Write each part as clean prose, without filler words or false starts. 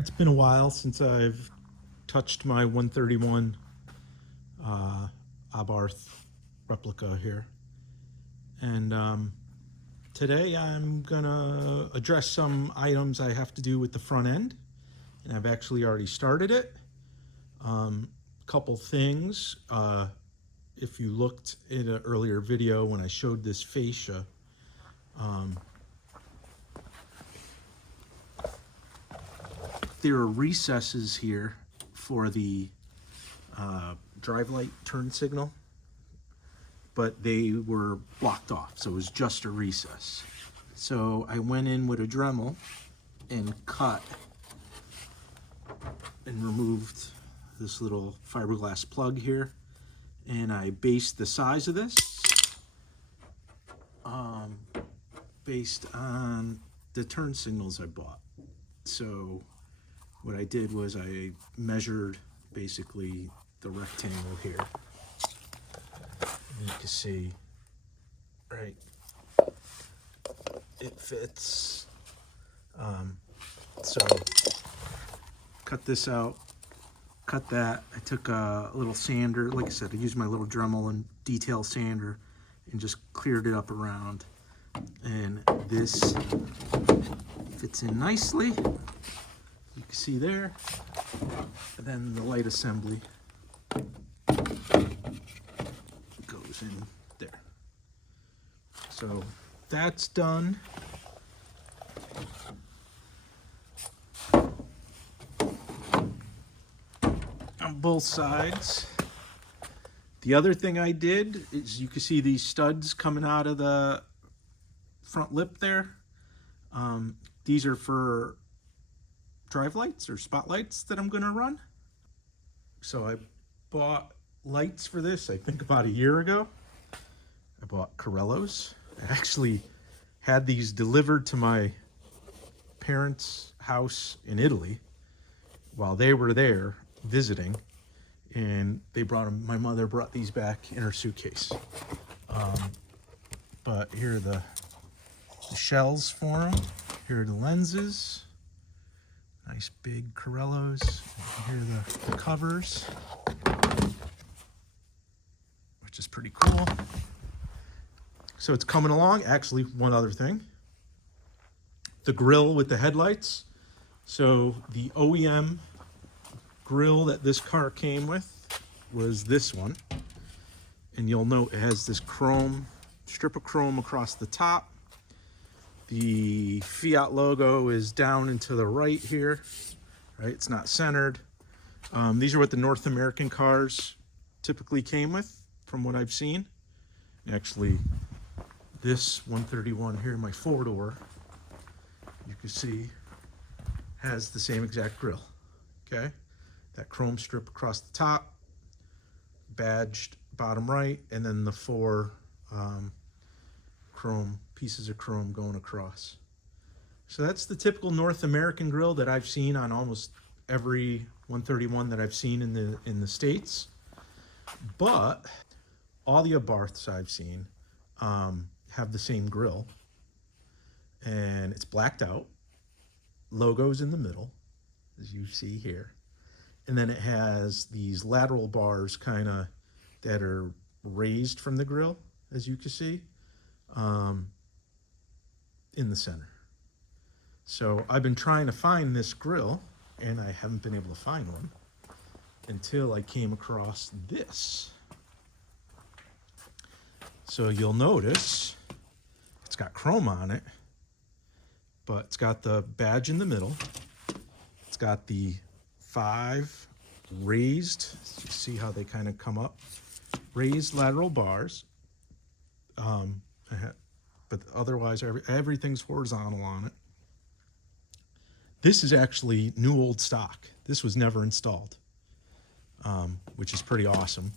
It's been a while since I've touched my 131 Abarth replica here. And today I'm gonna address some items I have to do with the front end. And I've actually already started it. Couple things. If you looked in an earlier video when I showed this fascia, there are recesses here for the drive light turn signal, but they were blocked off, so it was just a recess. So I went in with a Dremel and cut and removed this little fiberglass plug here, and I based the size of this based on the turn signals I bought. So what I did was I measured basically the rectangle here. And you can see, right, it fits. So cut this out, cut that. I took a little sander. Like I said, I used my little Dremel and detail sander and just cleared it up around. And this fits in nicely. You can see there. And then the light assembly goes in there. So that's done. On both sides. The other thing I did is you can see these studs coming out of the front lip there. These are for drive lights or spotlights that I'm going to run. So I bought lights for this, I think about a year ago. I bought Grille's. I actually had these delivered to my parents' house in Italy while they were there visiting, and they brought them. My mother brought these back in her suitcase. But here are the shells for them. Here are the lenses. Nice big Grille's. Here are the covers, which is pretty cool. So it's coming along. Actually, one other thing. The grill with the headlights. So the OEM grill that this car came with was this one. And you'll note it has this chrome, strip of chrome across the top. The Fiat logo is down and to the right here, right? It's not centered. These are what the North American cars typically came with, from what I've seen. Actually, this 131 here, my four-door, you can see, has the same exact grille, okay? That chrome strip across the top, badged bottom right, and then the four pieces of chrome going across. So that's the typical North American grill that I've seen on almost every 131 that I've seen in the States. But all the Abarths I've seen have the same grill, and it's blacked out, logos in the middle, as you see here, and then it has these lateral bars kind of that are raised from the grill, as you can see, in the center. So I've been trying to find this grill, and I haven't been able to find one until I came across this. So you'll notice it's got chrome on it, but it's got the badge in the middle. It's got the 5 raised, you see how they kind of come up, raised lateral bars. But otherwise everything's horizontal on it. This is actually new old stock. This was never installed, which is pretty awesome.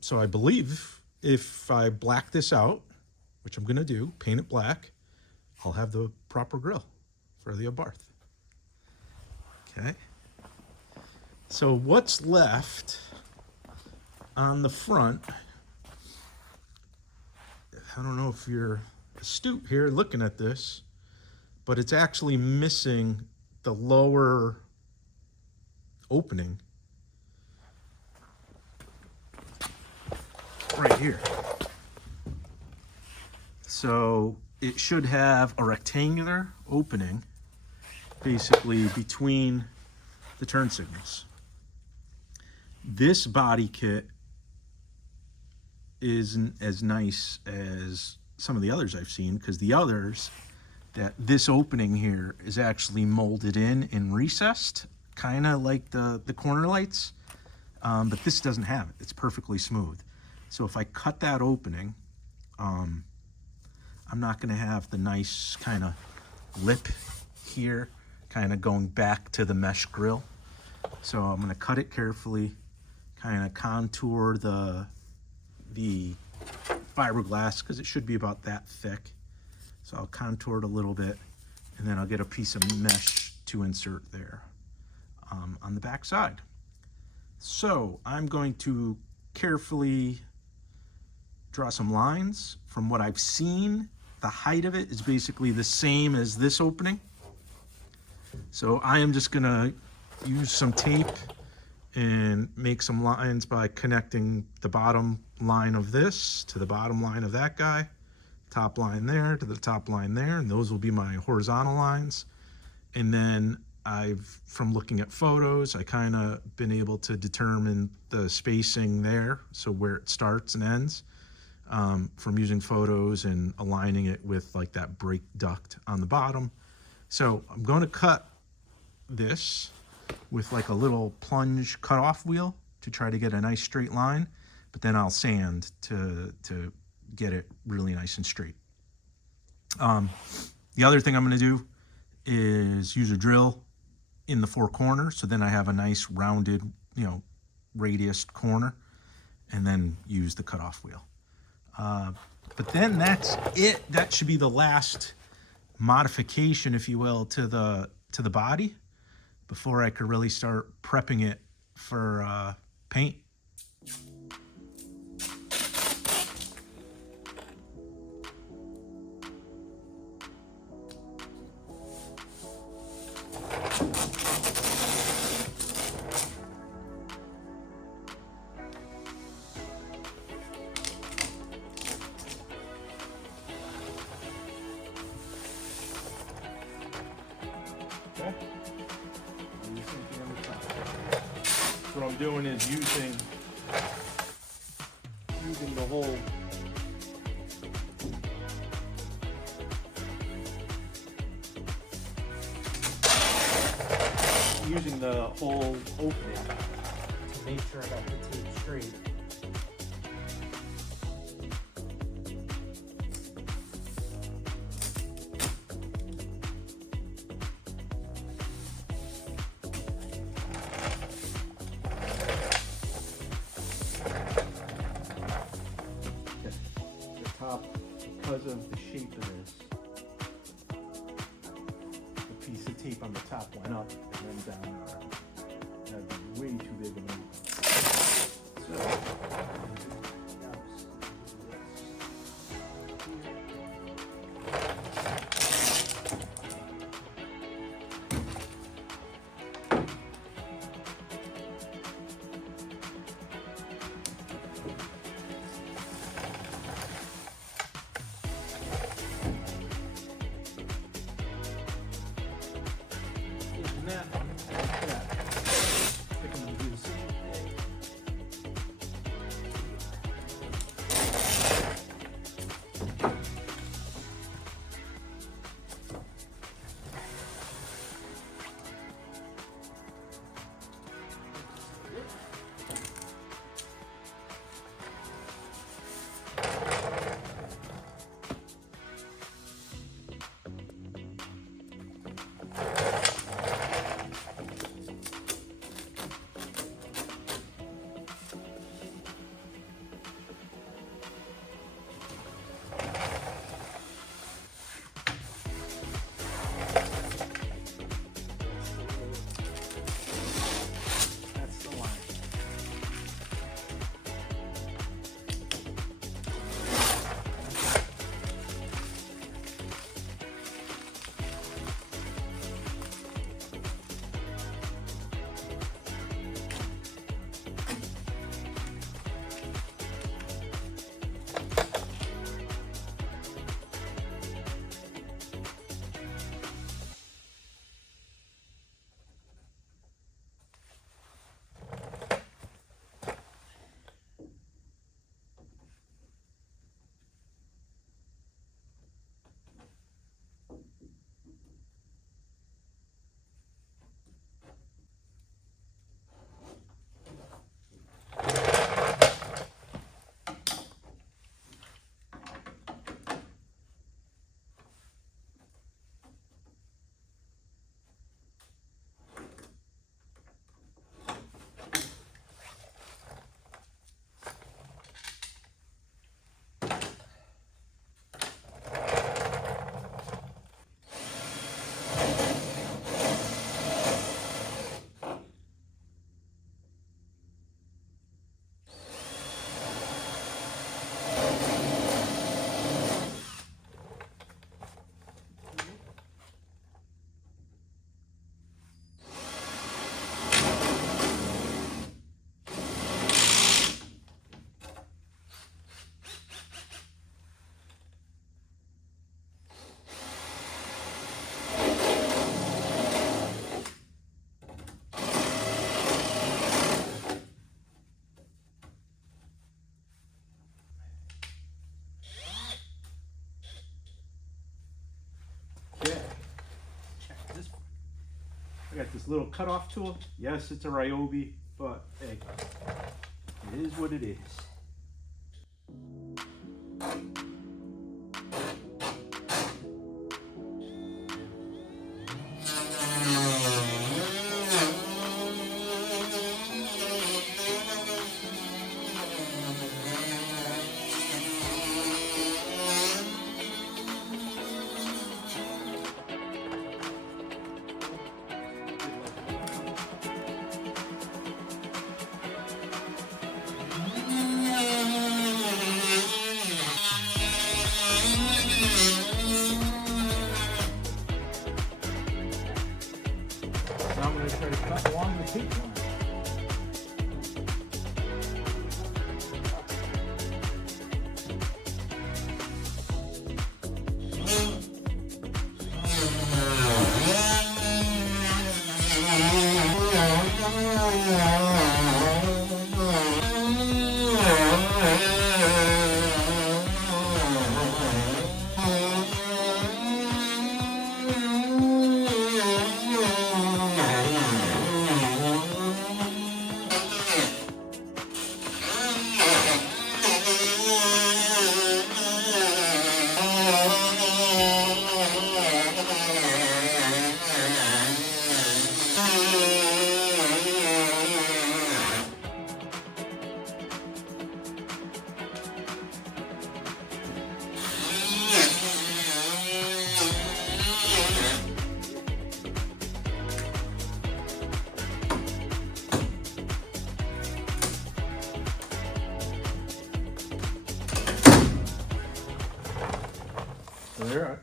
So I believe if I black this out, which I'm gonna do, paint it black, I'll have the proper grill for the Abarth. Okay. So what's left on the front, I don't know if you're astute here looking at this, but it's actually missing the lower opening right here. So it should have a rectangular opening basically between the turn signals. This body kit isn't as nice as some of the others I've seen, because the others, that this opening here is actually molded in and recessed, kind of like the corner lights, but this doesn't have it. It's perfectly smooth. So if I cut that opening, I'm not going to have the nice kind of lip here, kind of going back to the mesh grill. So I'm going to cut it carefully, kind of contour the fiberglass, because it should be about that thick. So I'll contour it a little bit, and then I'll get a piece of mesh to insert there on the back side. So I'm going to carefully draw some lines. From what I've seen, the height of it is basically the same as this opening. So I am just gonna use some tape and make some lines by connecting the bottom line of this to the bottom line of that guy, top line there to the top line there, and those will be my horizontal lines. And then from looking at photos, I kind of been able to determine the spacing there, so where it starts and ends, from using photos and aligning it with like that brake duct on the bottom. So I'm going to cut this with like a little plunge cutoff wheel to try to get a nice straight line, but then I'll sand to get it really nice and straight. The other thing I'm going to do is use a drill in the four corners, so then I have a nice rounded, radius corner, and then use the cutoff wheel. But then that's it. That should be the last modification, if you will, to the body before I could really start prepping it for paint. Okay. What I'm doing is using the whole opening to make sure I got the tape straight. Because of the shape of this, the piece of tape on the top went up and then down. That'd be way too big of an opening. got this little cutoff tool. Yes, it's a Ryobi, but hey, it is what it is. So I'm going to try to cut along the tape line.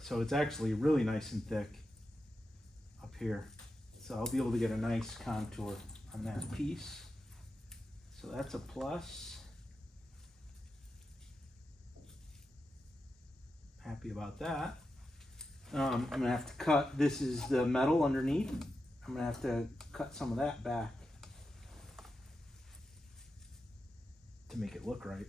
So it's actually really nice and thick up here. So I'll be able to get a nice contour on that piece. So that's a plus. Happy about that. I'm gonna have to cut, this is the metal underneath. I'm gonna have to cut some of that back to make it look right.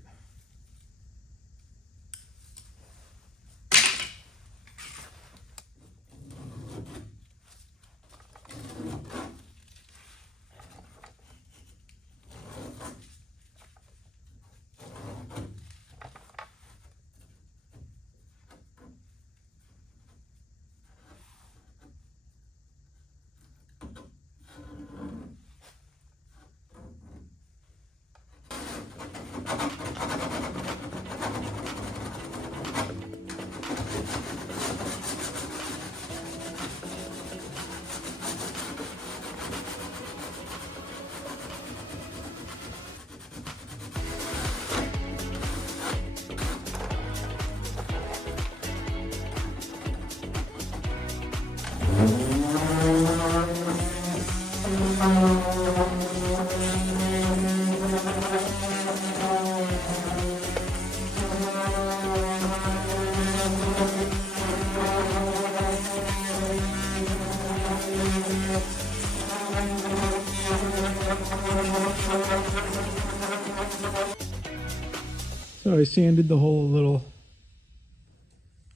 So I sanded the hole a little,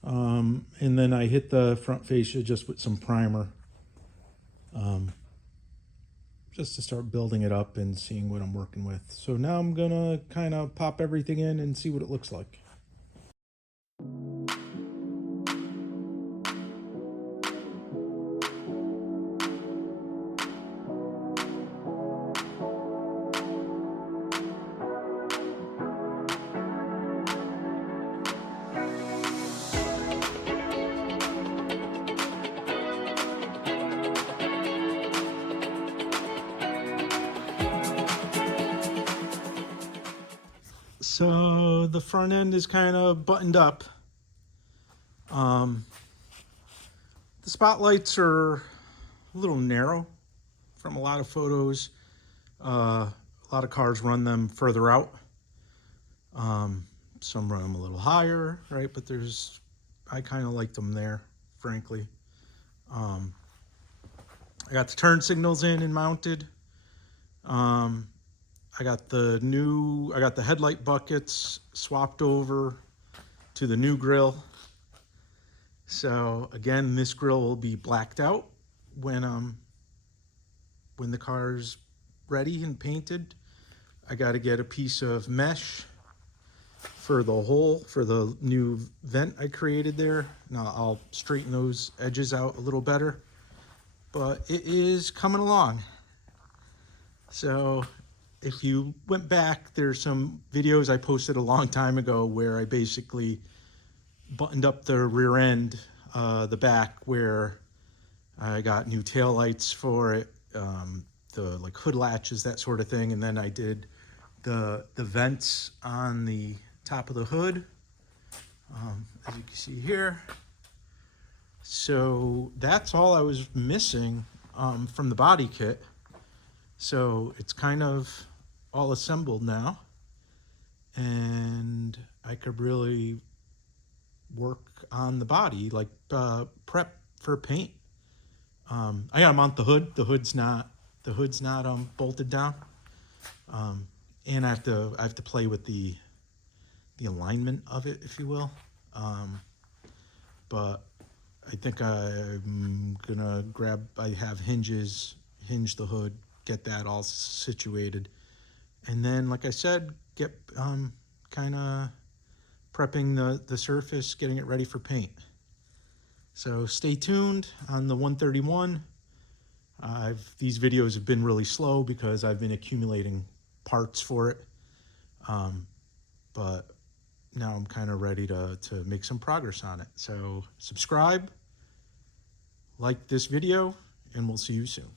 and then I hit the front fascia just with some primer, just to start building it up and seeing what I'm working with. So now I'm gonna kind of pop everything in and see what it looks like. So the front end is kind of buttoned up. The spotlights are a little narrow from a lot of photos. A lot of cars run them further out. Some run them a little higher, right? But I kind of like them there, frankly. I got the turn signals in and mounted. I got the headlight buckets swapped over to the new grille. So again, this grille will be blacked out when I'm when the car's ready and painted, I got to get a piece of mesh for the hole, for the new vent I created there. Now I'll straighten those edges out a little better, but it is coming along. So if you went back, there's some videos I posted a long time ago where I basically buttoned up the rear end, the back, where I got new tail lights for it, the like hood latches, that sort of thing, and then I did the vents on the top of the hood, as you can see here. So that's all I was missing from the body kit. So it's kind of all assembled now, and I could really work on the body, like prep for paint. I gotta mount the hood. The hood's not bolted down, and I have to play with the alignment of it, if you will. But I think I'm gonna I have hinge the hood, get that all situated, and then, like I said, get kind of prepping the surface, getting it ready for paint. So stay tuned on the 131. These videos have been really slow because I've been accumulating parts for it, but now I'm kind of ready to make some progress on it. So subscribe, like this video, and we'll see you soon.